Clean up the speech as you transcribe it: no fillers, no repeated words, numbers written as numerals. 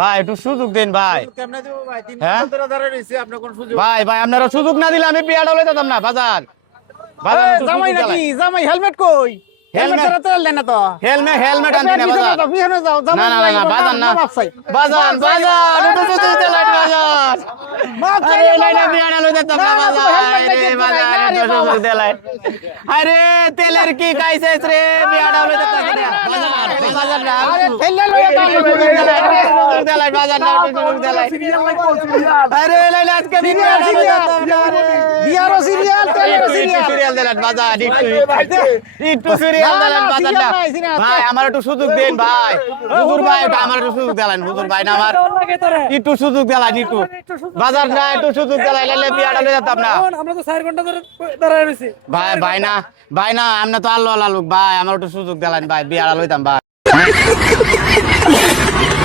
ভাই একটু সুযোগ দিন ভাই। কেমনে দেব ভাই? 3 হ্যাঁ? বছর ধরে দাঁড়ায় রইছি, আপনার কোন সুযোগ? ভাই ভাই আপনারা সুযোগ না দিলে আমি বিয়াটা লইতাম না বাজার। বাজার একটু জামাই সুযোগ নাকি? দিলাই। জামাই হেলমেট কই? Helmet helmet? ছাড়া চললে না তো। হেলমেট আনছি না পিছনে বাজার। যাও, পিছনে যাও, না জামাই না না ভাই না বলবো, বাজার না। মাপ চাই। বাজার বাজার একটু সুযোগ দিলাই বাজার। মাপ চাই আরে রে লাইনে বাবা। বিয়াটা লইতাম না, না না, তুমি বাজার। হেলমেট আরে দেখে বাজার না রে একটু বাবা। সুযোগ দিলাই। আরে তেলের কি খাইছিস রে বিয়াটা লইতাম না বাজার। বাজার না। আরে ঠেলে লইয়া কাম সুযোগ দিলাই বাজার না একটু সুযোগ দিলাই। আরে লাইনে আজকে বিয়াটা লইতাম না রে। বিয়ারও সিরিয়াল, তেলেরও একটু সিরিয়াল। সিরিয়াল দিলেন বাজার একটু সিরিয়াল না, না, দিলেন বাজার সিরিয়াল না। নাই, সিরিয়াল নাই। ভাই আমার একটু সুযোগ দেন ভাই। হুজুর ভাই এটা আমার একটু সুযোগ দিলেন হুজুর ভাই না আমার একটু সুযোগ দিলেন একটু বাজার না একটু সুযোগ দিলেন লাইলে বিয়াটা লই যেতাম না। আমরা তো 4 ঘন্টা ধরে দাঁড়ায় রইছি। ভাই ভাই না আমরা তো আল্লাহ আল্লাহ লোক ভাই আমার একটু সুযোগ দিলেন ভাই বিয়াটা লইতাম ভাই।